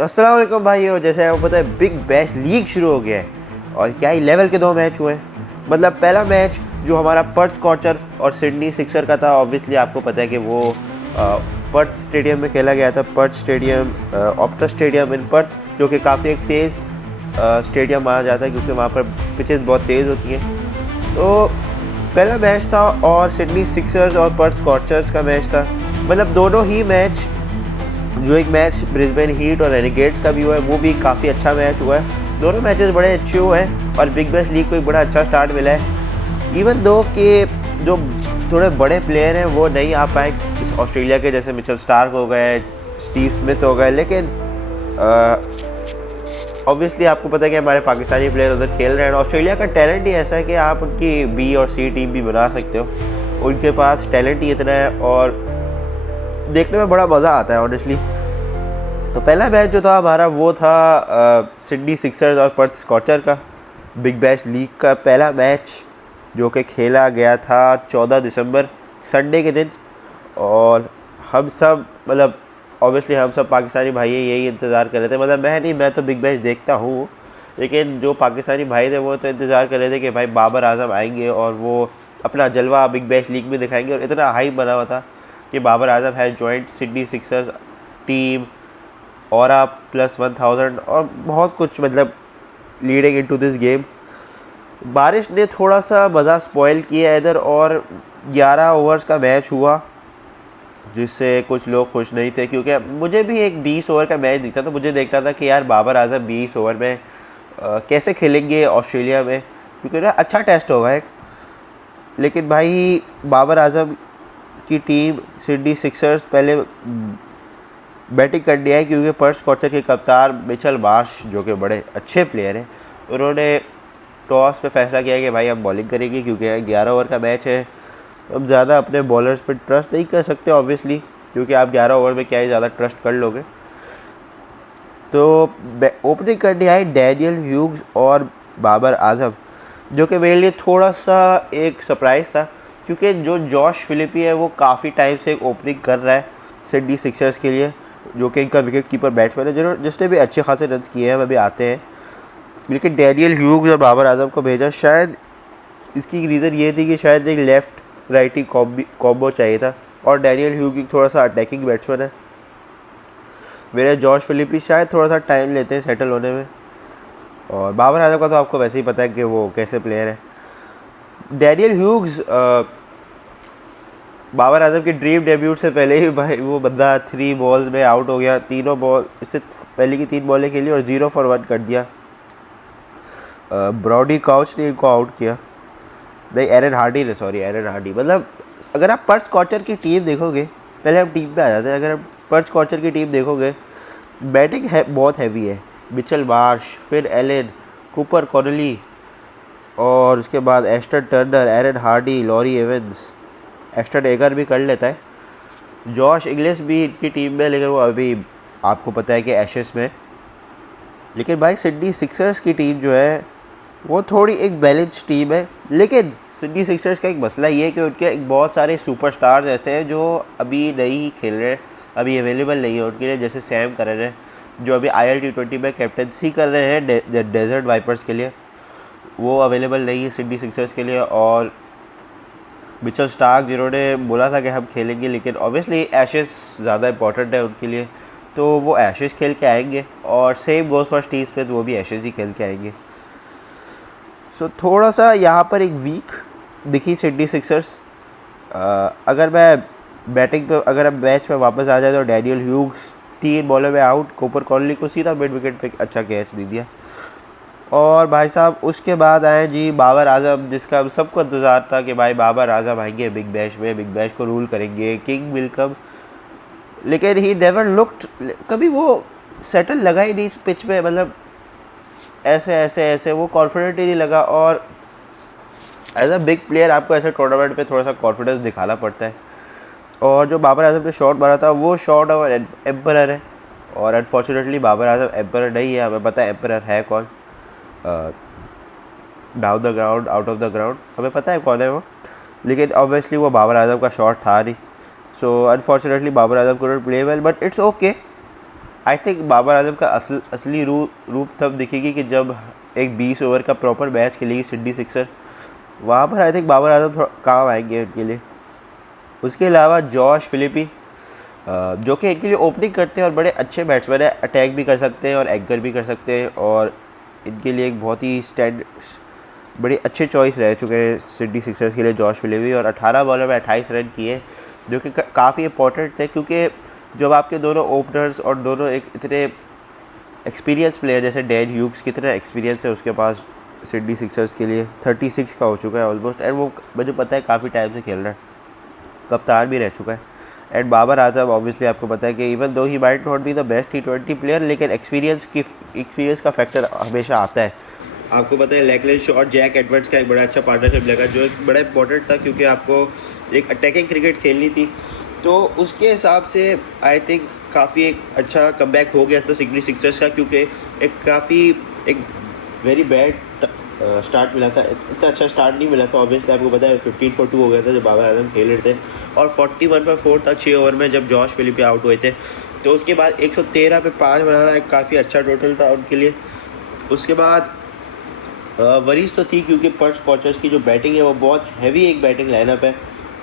तो अस्सलाम वालेकुम भाइयों, जैसे आपको पता है बिग बैश लीग शुरू हो गया है और क्या ही लेवल के 2 मैच हुए हैं। मतलब पहला मैच जो हमारा पर्थ स्कॉचर और सिडनी सिक्सर का था, ऑब्वियसली आपको पता है कि वो पर्थ स्टेडियम में खेला गया था। पर्थ स्टेडियम, ऑप्टस स्टेडियम इन पर्थ, जो कि काफ़ी एक तेज़ स्टेडियम माना जाता है क्योंकि वहाँ पर पिचेस बहुत तेज़ होती हैं। तो पहला मैच था और सिडनी सिक्सर्स और पर्थ स्कॉचर्स का मैच था। मतलब दोनों ही मैच, जो एक मैच ब्रिस्बेन हीट और रेनेगेड्स का भी हुआ है वो भी काफ़ी अच्छा मैच हुआ है। दोनों मैचेस बड़े अच्छे हुए हैं और बिग बैश लीग को एक बड़ा अच्छा स्टार्ट मिला है। इवन दो कि जो थोड़े बड़े प्लेयर हैं वो नहीं आ पाए, ऑस्ट्रेलिया के जैसे मिचेल स्टार्क हो गए, स्टीव स्मिथ हो गए, लेकिन ऑब्वियसली आपको पता है कि हमारे पाकिस्तानी प्लेयर उधर खेल रहे हैं। ऑस्ट्रेलिया का टैलेंट ही ऐसा है कि आप उनकी बी और सी टीम भी बना सकते हो। उनके पास टैलेंट ही इतना है और देखने में बड़ा मज़ा आता है ऑनेस्टली। तो पहला मैच जो था हमारा वो था सिडनी सिक्सर्स और पर्थ स्कॉचर का, बिग बैश लीग का पहला मैच, जो कि खेला गया था 14 दिसंबर संडे के दिन। और हम सब, मतलब ऑब्वियसली हम सब पाकिस्तानी भाई यही इंतज़ार कर रहे थे। मतलब मैं तो बिग बैश देखता हूँ, लेकिन जो पाकिस्तानी भाई थे वो तो इंतज़ार कर रहे थे कि भाई बाबर आजम आएंगे और वो अपना जलवा बिग बैश लीग में दिखाएंगे। और इतना हाइप बना हुआ था कि बाबर आजम है जॉइंट सिडनी सिक्सर्स टीम और +1000 और बहुत कुछ, मतलब लीडिंग इनटू दिस गेम। बारिश ने थोड़ा सा मज़ा स्पॉइल किया इधर और 11 ओवर्स का मैच हुआ, जिससे कुछ लोग खुश नहीं थे क्योंकि मुझे भी एक 20 ओवर का मैच दिखता था। मुझे देखना था कि यार बाबर आजम 20 ओवर में कैसे खेलेंगे ऑस्ट्रेलिया में, क्योंकि ना अच्छा टेस्ट होगा एक। लेकिन भाई बाबर आजम की टीम सिडनी सिक्सर्स पहले बैटिंग करनी है क्योंकि पर्थ स्कॉचर के कप्तान मिचेल मार्श, जो कि बड़े अच्छे प्लेयर हैं, उन्होंने टॉस पे फैसला किया कि भाई हम बॉलिंग करेंगे क्योंकि 11 ओवर का मैच है। तो अब ज़्यादा अपने बॉलर्स पे ट्रस्ट नहीं कर सकते ऑब्वियसली, क्योंकि आप 11 ओवर में क्या ही ज़्यादा ट्रस्ट कर लोगे। तो ओपनिंग करनी आई डैनियल ह्यूग्स और बाबर आजम, जो कि मेरे लिए थोड़ा सा एक सरप्राइज़ था क्योंकि जो जॉश फिलिपी है वो काफ़ी टाइम से एक ओपनिंग कर रहा है सिडनी सिक्सर्स के लिए, जो कि इनका विकेट कीपर बैट्समैन है जिसने भी अच्छे खासे रन्स किए हैं, वह भी आते हैं। लेकिन डैनियल ह्यूग्स और बाबर आजम को भेजा, शायद इसकी रीज़न ये थी कि शायद एक लेफ़्ट राइटी कॉम्बो चाहिए था और डैनियल ह्यूग्स थोड़ा सा अटैकिंग बैट्समैन है। मेरे जॉश फिलिपी शायद थोड़ा सा टाइम लेते हैं सेटल होने में, और बाबर आजम का तो आपको वैसे ही पता है कि वो कैसे प्लेयर है। डैनियल ह्यूग्स बाबर आजम के ड्रीम डेब्यूट से पहले ही भाई वो बंदा 3 बॉल्स में आउट हो गया। तीनों बॉल, इससे पहले की 3 बॉलें खेली और 0 for 1 कर दिया। ब्रॉडी काउच ने इनको आउट किया, नहीं एरन हार्डी ने, सॉरी एरन हार्डी। मतलब अगर आप पर्थ स्कॉचर की टीम देखोगे, पहले हम टीम पे आ जाते हैं। अगर आप पर्थ स्कॉचर की टीम देखोगे, बैटिंग है बहुत हैवी है। मिचेल मार्श, फिर एलन, कूपर कॉनली और उसके बाद Ashton Turner, Aaron Hardie, Laurie Evans, Ashton Agar भी कर लेता है, जॉश इंग्लिश भी इनकी टीम में, लेकिन वो अभी आपको पता है कि एशेस में। लेकिन भाई सिडनी सिक्सर्स की टीम जो है वो थोड़ी एक बैलेंस टीम है। लेकिन सिडनी सिक्सर्स का एक मसला ये है कि उनके एक बहुत सारे सुपरस्टार्स ऐसे हैं जो अभी नहीं खेल रहे, अभी अवेलेबल नहीं है उनके लिए, जैसे सैम करन है जो अभी IL T20 में कैप्टनसी कर रहे हैं डेजर्ट वाइपर्स के लिए, वो अवेलेबल नहीं है सिडनी सिक्सर्स के लिए। और मिचेल स्टार्क जिन्होंने बोला था कि हम खेलेंगे, लेकिन ऑब्वियसली एशेस ज़्यादा इंपॉर्टेंट है उनके लिए, तो वो एशेस खेल के आएंगे। और same goes for Steve Smith, वो भी एशेस ही खेल के आएंगे। सो थोड़ा सा यहाँ पर एक वीक दिखी सिडनी सिक्सर्स। अगर मैं बैटिंग पे, अगर अब मैच में वापस आ जाए तो डैनियल ह्यूग्स 3 बॉलों में आउट, कूपर कॉनली को सीधा मिड विकेट पे अच्छा कैच दे दिया। और भाई साहब उसके बाद आए जी बाबर आजम, जिसका हम सबको इंतज़ार था कि भाई बाबर आजम आएंगे बिग बैश में, बिग बैश को रूल करेंगे, किंग विल कम। लेकिन ही नेवर लुक्ड, कभी वो सेटल लगा ही नहीं इस पिच पे। मतलब ऐसे वो कॉन्फिडेंट ही नहीं लगा। और एज अ बिग प्लेयर आपको ऐसे टूर्नामेंट पे थोड़ा सा कॉन्फिडेंस दिखाना पड़ता है। और जो बाबर आजम ने शॉट मारा था वो शॉट ऑफ एम्परर है, और अनफॉर्चुनेटली बाबर आजम एम्परर नहीं है। हमें पता है एम्परर है कौन, down the ground, out of the ground, हमें पता है कौन है वो, लेकिन ऑब्वियसली वो बाबर आजम का शॉट था नहीं। So unfortunately Babar Azam couldn't play well, but it's okay. I think Babar Azam का असली रूप तब दिखेगी कि जब एक 20 ओवर का प्रॉपर मैच खेलेगी सिडनी सिक्सर, वहाँ पर आई थिंक बाबर आजम थोड़ा काम आएंगे उनके लिए। उसके अलावा जॉश फिलिपी जो कि इनके लिए ओपनिंग करते हैं और बड़े अच्छे बैट्समैन हैं, अटैक भी कर सकते हैं और एंकर भी कर सकते हैं, और इनके लिए एक बहुत ही बड़े अच्छे चॉइस रह चुके हैं सिडनी सिक्सर्स के लिए जॉश फिलिपी। और 18 बॉलर में 28 रन किए जो कि काफ़ी इंपॉर्टेंट थे, क्योंकि जब आपके दोनों ओपनर्स और दोनों एक इतने एक्सपीरियंस प्लेयर जैसे डैन ह्यूग्स, कितना एक्सपीरियंस है उसके पास सिडनी सिक्सर्स के लिए, 36 का हो चुका है ऑलमोस्ट, एंड वो मुझे पता है काफ़ी टाइम से खेल रहा है, कप्तान भी रह चुका है। एंड बाबर आजम ऑब्वियसली आपको पता है कि even though he might not be the best T20 player, लेकिन एक्सपीरियंस का फैक्टर हमेशा आता है। आपको पता है लैकलैंड शॉ और जैक एडवर्ड्स का एक बड़ा अच्छा पार्टनरशिप लगा, जो एक बड़ा इंपॉर्टेंट था, क्योंकि आपको एक अटैकिंग क्रिकेट खेलनी थी। तो उसके हिसाब से आई थिंक काफ़ी एक अच्छा कमबैक हो गया था सिडनी सिक्सर्स का, क्योंकि एक वेरी बैड स्टार्ट मिला था, इतना अच्छा स्टार्ट नहीं मिला था ऑब्वियसली। आपको पता है 15 for 2 हो गया था जब बाबर आजम खेल रहे थे, और 41 for 4 था 6 ओवर में जब जॉश फिलिपी आउट हुए थे। तो उसके बाद 113 पे 5 बनाना एक काफ़ी अच्छा टोटल था उनके लिए। उसके बाद वरीज तो थी, क्योंकि पर्थ स्कॉचर्स की जो बैटिंग है वो बहुत हैवी एक बैटिंग लाइनअप है,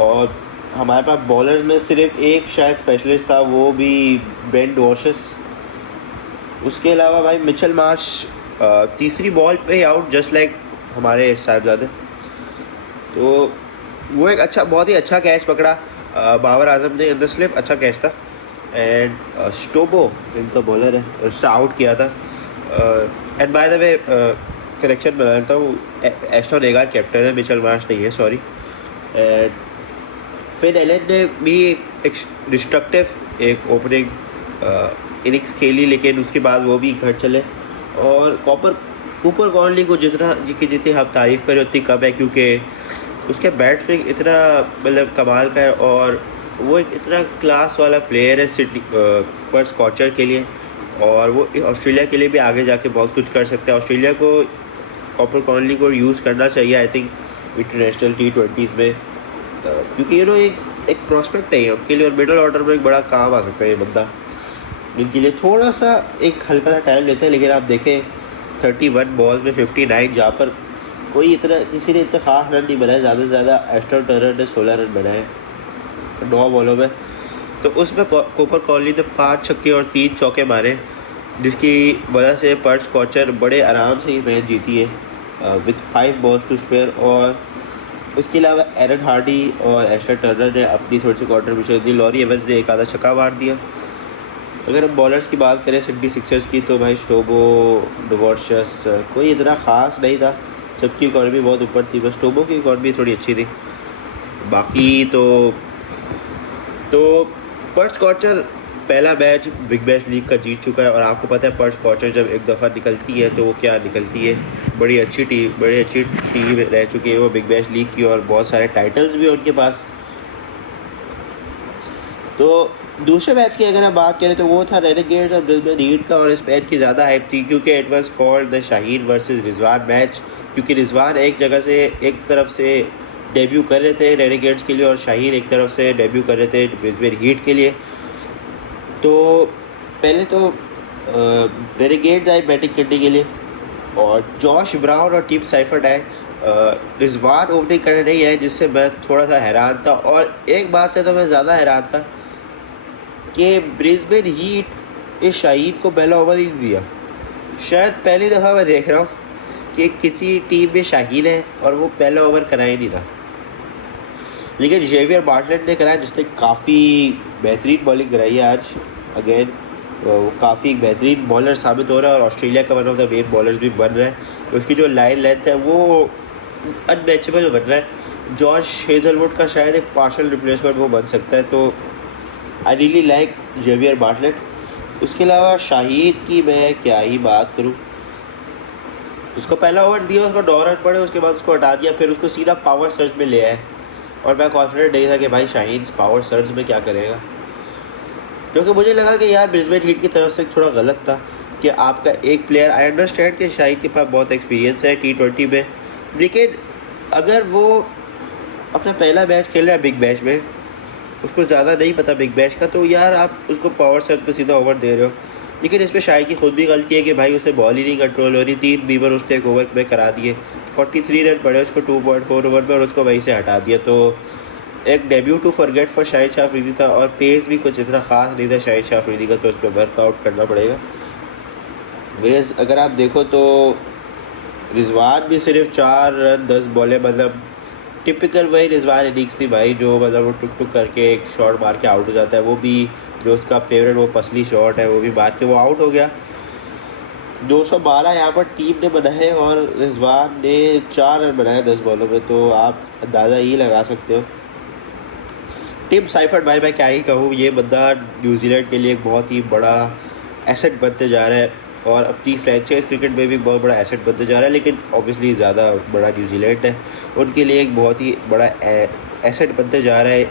और हमारे पास बॉलर्स में सिर्फ एक शायद स्पेशलिस्ट था, वो भी बेन डॉर्शस। उसके अलावा भाई मिचेल मार्श तीसरी बॉल पे ही आउट, जस्ट लाइक हमारे साहिबजादे। तो वो एक बहुत ही अच्छा कैच पकड़ा बाबर आजम ने, अंदर स्लिप अच्छा कैच था। एंड स्टोबो इनका बॉलर है, उससे आउट किया था। And by the way correction बना लेता हूँ, एस्टन एगार कैप्टन है, मिचेल मार्श नहीं है, सॉरी। एंड फिन एलन ने भी एक डिस्ट्रक्टिव एक ओपनिंग इनिंग्स खेली, लेकिन उसके बाद वो भी घर चले। और कूपर कॉर्नली को जितनी आप तारीफ़ करें उतनी कम है, क्योंकि उसके बैट स्विंग इतना मतलब कमाल का है, और वो एक इतना क्लास वाला प्लेयर है सिडनी पर्थ स्कॉचर के लिए, और वो ऑस्ट्रेलिया के लिए भी आगे जाके बहुत कुछ कर सकता है। ऑस्ट्रेलिया को कूपर कॉर्नली को यूज़ करना चाहिए आई थिंक इंटरनेशनल T20s में, क्योंकि ये एक प्रॉस्पेक्ट है उनके लिए, और मिडल ऑर्डर में एक बड़ा काम आ सकता है ये बंदा। इनके लिए थोड़ा सा एक हल्का सा टाइम लेते हैं, लेकिन आप देखें 31 बॉल्स में 59, जहाँ पर किसी ने इतना खास रन नहीं बनाए, ज़्यादा से ज़्यादा एस्टन टर्नर ने 16 रन बनाए 9 बॉलों में। तो उसमें कूपर कॉर्नली ने 5 छक्के और 3 चौके मारे, जिसकी वजह से पर्थ स्कॉचर बड़े आराम से ही मैच जीती है विथ 5 बॉल्स टू स्पेयर। और उसके अलावा एरन हार्डी और एस्टन टर्नर ने अपनी थोड़ी सी कॉन्ट्रीब्यूशन दी, लॉरी एवंस ने एक आधा छक्का मार दिया। अगर हम बॉलर्स की बात करें सिडनी सिक्सर्स की, तो भाई स्टोबो डवॉर्शस कोई इतना ख़ास नहीं था, सबकी इकॉनमी बहुत ऊपर थी, बस स्टोबो की इकॉनमी थोड़ी अच्छी थी। बाकी तो पर्थ स्कॉचर पहला मैच बिग बैश लीग का जीत चुका है, और आपको पता है पर्थ स्कॉचर जब एक दफ़ा निकलती है तो वो क्या निकलती है, बड़ी अच्छी टीम रह चुकी है वो बिग बैश लीग की, और बहुत सारे टाइटल्स भी उनके पास। तो दूसरे मैच की अगर हम बात करें तो वो था रेनेगेड्स और ब्रिस्बेन हीट का, और इस मैच की ज़्यादा हाइप थी क्योंकि it was called the Shaheen versus Rizwan match, क्योंकि रिजवान एक तरफ से डेब्यू कर रहे थे रेनेगेड्स के लिए, और शाहीन एक तरफ से डेब्यू कर रहे थे ब्रिस्बेन हीट के लिए। तो पहले तो रेनेगेड्स आए बैटिंग करने के लिए, और जॉश ब्राउन और टीम साइफर्ट आए। रिजवान ओपनिंग करने नहीं आए, जिससे मैं थोड़ा सा हैरान था, और एक बात से तो मैं ज़्यादा हैरान था कि ब्रिस्बेन हीट इस शाहीन को पहला ओवर ही दिया। शायद पहली दफ़ा मैं देख रहा हूँ कि किसी टीम में शाहीन है और वो पहला ओवर करा ही नहीं था, लेकिन जेवियर बार्टलेट ने कराया, जिसने काफ़ी बेहतरीन बॉलिंग कराई है आज। अगेन वो काफ़ी बेहतरीन बॉलर साबित हो रहा है, और ऑस्ट्रेलिया का one of the main bowlers भी बन रहा है। उसकी जो लाइन लेंथ है वो अनमैचेबल बन रहा है। जॉश हेजलवुड का शायद एक पार्शल रिप्लेसमेंट वो बन सकता है, तो I really like Xavier Bartlett. उसके अलावा शाहीन की मैं क्या ही बात करूं, उसको पहला ओवर दिया, उसको 9 रन पड़े, उसके बाद उसको हटा दिया, फिर उसको सीधा पावर सर्ज में ले आए, और मैं कॉन्फिडेंट नहीं था कि भाई शाहीन पावर सर्ज में क्या करेगा, क्योंकि मुझे लगा कि यार ब्रिस्बेन हीट की तरफ से थोड़ा गलत था कि आपका एक प्लेयर, आई अंडरस्टैंड कि शाहीन के पास बहुत एक्सपीरियंस है T20 में, लेकिन अगर वो अपना पहला मैच खेल रहा है बिग बैश में, उसको ज़्यादा नहीं पता बिग बैश का, तो यार आप उसको पावर सर्ज पे सीधा ओवर दे रहे हो। लेकिन इसमें शाही की खुद भी गलती है कि भाई उसे बॉल ही नहीं कंट्रोल हो रही। 3 बीबर उसने एक ओवर में करा दिए, 43 रन पड़े उसको 2.4 ओवर में और उसको वहीं से हटा दिया। तो एक debut to forget for Shahid Shah Afridi था और पेस भी कुछ इतना ख़ास नहीं था शाहिद शाह अफरीदी का, तो उस पर वर्कआउट करना पड़ेगा। वेज अगर आप देखो तो रिजवान भी सिर्फ 4 रन 10 बॉलें, मतलब टिपिकल वही रिजवान इनिंग्स थी भाई, जो मतलब वो टुक टुक करके एक शॉट मार के आउट हो जाता है। वो भी जो उसका फेवरेट वो पसली शॉट है वो भी मार के वो आउट हो गया। 212 यहाँ पर टीम ने बनाए और रिजवान ने 4 रन बनाए 10 बॉलों में, तो आप अंदाज़ा ही लगा सकते हो। टिम साइफर्ट भाई मैं क्या ही कहूँ, ये बंदा न्यूजीलैंड के लिए एक बहुत ही बड़ा एसेट बनते जा रहा है और अपनी फ्रेंचाइज क्रिकेट में भी बहुत बड़ा एसेट बनते जा रहा है। लेकिन ऑब्वियसली ज़्यादा बड़ा न्यूजीलैंड है, उनके लिए एक बहुत ही बड़ा एसेट बनते जा रहा है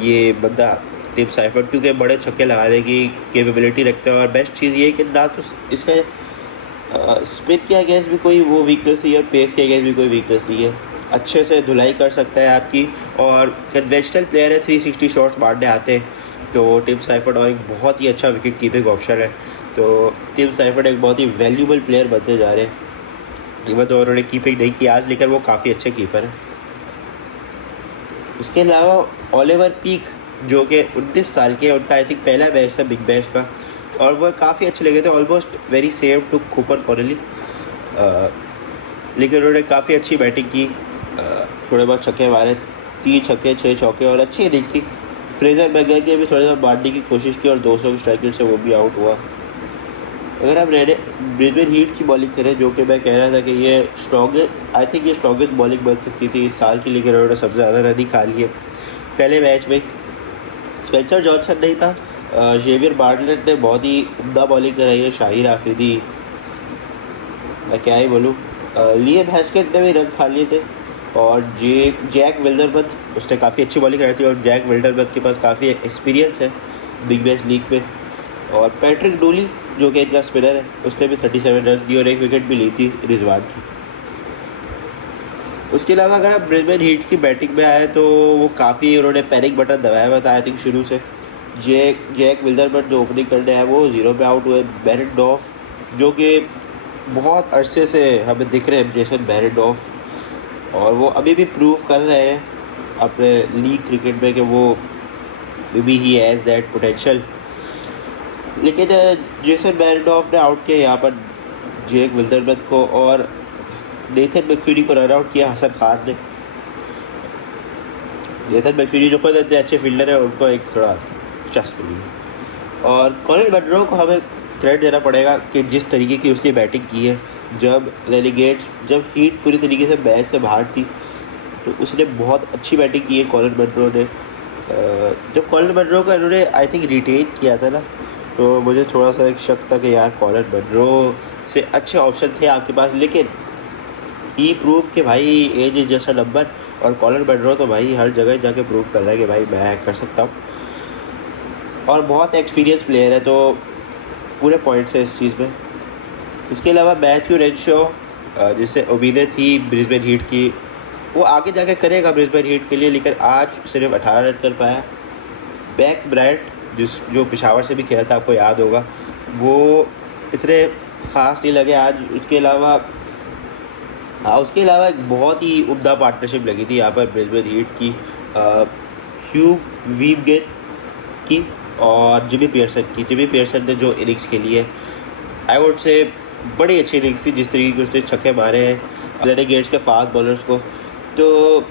ये बंदा टिम साइफर्ट, क्योंकि बड़े छक्के लगाने की कैपेबिलिटी रखते हैं। और बेस्ट चीज़ ये है कि ना तो इसका स्पिन के अगेंस्ट भी कोई वो वीकनेस नहीं है और पेस के अगेंस्ट भी कोई वीकनेस नहीं है, अच्छे से धुलाई कर सकता है आपकी। और कन्वेंशनल प्लेयर है, 360 शॉट्स मारने आते हैं, तो टिम साइफर्ट और एक बहुत ही अच्छा विकेट कीपिंग ऑप्शन है। तो टिम साइफर्ट एक बहुत ही वैल्यूबल प्लेयर बनते जा रहे हैं। इवन तो उन्होंने कीपिंग नहीं की आज, लेकिन वो काफ़ी अच्छे कीपर हैं। उसके अलावा ओलिवर पीक जो कि 19 साल के, उनका आई थिंक पहला मैच था बिग बैश का और वह काफ़ी अच्छे लगे थे, almost very same to Cooper Connolly, लेकिन उन्होंने काफ़ी अच्छी बैटिंग की, थोड़े बहुत छक्के मारे, 3 छक्के 6 चौके और अच्छी इनिंग्स थी। फ्रेजर मैकग्रा ने भी थोड़ी बहुत मारने की कोशिश की और 200 की स्ट्राइक रेट से वो भी आउट हुआ। अगर आप ब्रिस्बेन हीट की बॉलिंग करें, जो कि मैं कह रहा था कि ये स्ट्रॉन्गेस्ट, आई थिंक ये स्ट्रॉन्गेस्ट बॉलिंग बन सकती थी इस साल की, लेकिन उन्होंने सबसे ज़्यादा रन ही खा लिए पहले मैच में। स्पेंसर जॉनसन नहीं था, जेवियर बार्टलेट ने बहुत ही उम्दा बॉलिंग कराई है, शाहिद आफरीदी, मैं क्या ही बोलूँ, लिएम हैस्केट ने भी रन खा लिए थे और जैक विल्डरबर्थ उसने काफ़ी अच्छी बॉलिंग कराई थी और जैक विल्डरबर्थ के पास काफ़ी एक्सपीरियंस है बिग बैश लीग में। और पैट्रिक डूली जो कि इनका स्पिनर है, उसने भी 37 रन दी और एक विकेट भी ली थी रिजवान की। उसके अलावा अगर आप ब्रिस्बेन हीट की बैटिंग में आए तो वो काफ़ी उन्होंने पैनिक बटन दबाया हुआ था आई थिंक शुरू से। जैक विल्डरबर्थ जो ओपनिंग करने आए वो 0 पे आउट हुए। बेरेंडॉफ जो कि बहुत अरसे से हमें दिख रहे हैं जेसन बेरेंडॉफ, और वो अभी भी प्रूव कर रहे हैं अपने लीग क्रिकेट में कि वो भी ही हैज़ दैट पोटेंशियल। लेकिन जेसन बेरेंडॉफ ने आउट किया यहाँ पर जैक विल्डरबर्थ को और नेथन मैक्यूरी को रन आउट किया हसन खान ने। नेथन मैक्यूरी जो खुद इतने अच्छे फील्डर है, उनको एक थोड़ा चस्प मिली है। और कॉलिन मनरो को हमें क्रेडिट देना पड़ेगा कि जिस तरीके की उसने बैटिंग की है, जब हीट पूरी तरीके से मैच से बाहर थी तो उसने बहुत अच्छी बैटिंग की है कॉलिन मनरो ने। जब कॉलिन मनरो को इन्होंने आई थिंक रिटेन किया था ना, तो मुझे थोड़ा सा एक शक था कि यार कॉलिन मनरो से अच्छे ऑप्शन थे आपके पास, लेकिन ही प्रूव कि भाई एज इज जैसा नंबर, और कॉलिन मनरो तो भाई हर जगह जाके प्रूव कर रहा है कि भाई मैं कर सकता हूँ और बहुत एक्सपीरियंस प्लेयर है, तो पूरे पॉइंट्स है इस चीज़ में। उसके अलावा मैथ्यू रेनशॉ जिससे उम्मीदें थी ब्रिस्बेन हीट की, वो आगे जाके करेगा ब्रिस्बेन हीट के लिए, लेकिन आज सिर्फ 18 रन कर पाया। मैक्स ब्राइट जो पेशावर से भी खेला था, आपको याद होगा, वो इतने ख़ास नहीं लगे आज। उसके अलावा एक बहुत ही उम्दा पार्टनरशिप लगी थी यहाँ पर ब्रिस्बेन हीट की, ह्यू वीबगेट की और जिमी पियर्सन ने जो इनिंग्स खेली है, आई वुड से बड़ी अच्छी इनिंग्स थी जिस तरीके के उसने छक्के मारे हैं रेनेगेड्स के फास्ट बॉलर्स को। तो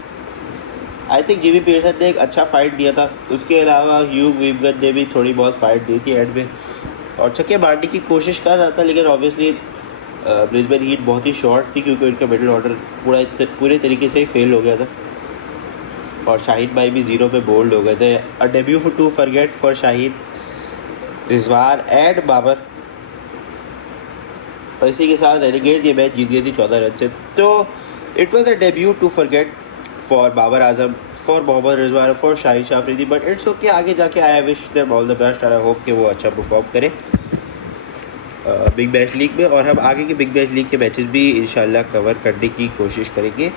आई थिंक जिमी पियर्सन ने एक अच्छा फाइट दिया था। उसके अलावा ह्यू वीबगेट ने भी थोड़ी बहुत फाइट दी थी एंड में और छक्के मारने की कोशिश कर रहा था, लेकिन ऑब्वियसली ब्रिस्बेन हीट बहुत ही शॉर्ट थी क्योंकि उनका मिडिल ऑर्डर पूरे तरीके से ही फेल हो गया था और शाहिद भाई भी 0 पे बोल्ड हो गए थे। A debut to forget for Shahid, Rizwan and Babar, और इसी के साथ रेनेगेड ये मैच जीत गई थी 14 रन से। तो it was a debut to forget for Babar Azam, for Mohammad Rizwan, for Shahid Shah Afridi, but it's okay. आगे जाके I wish them all the best और आई होप कि वो अच्छा परफॉर्म करें बिग बैश लीग में, और हम आगे के बिग बैश लीग के मैचेस भी इंशाल्लाह कवर करने की कोशिश करेंगे।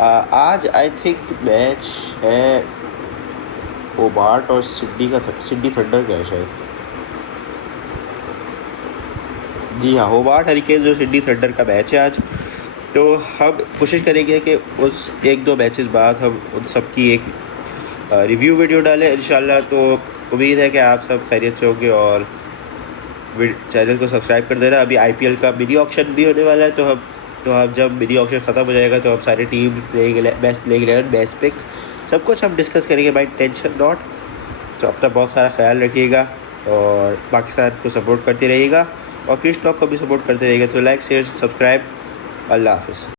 आज आई थिंक मैच है होबार्ट और सिडनी थंडर का है शायद, जी हाँ, होबार्ट हरिकेन्स और सिडनी थंडर का मैच है आज। तो हम कोशिश करेंगे कि उस 1-2 मैचेस बाद हम उन सब की एक रिव्यू वीडियो डालें इंशाल्लाह। तो उम्मीद है कि आप सब खैरियत से होंगे और चैनल को सब्सक्राइब कर देना। अभी IPL का मिनी ऑक्शन भी होने वाला है, तो हम जब मिनी ऑक्शन ख़त्म हो जाएगा तो हम सारे team playing best playing 11 best pick सब कुछ हम डिस्कस करेंगे भाई, टेंशन नॉट। तो अपना बहुत सारा ख्याल रखिएगा और पाकिस्तान को सपोर्ट करते रहिएगा और क्रिस टॉक को भी सपोर्ट करते रहिएगा। तो लाइक शेयर सब्सक्राइब। अल्लाह हाफ़िज़।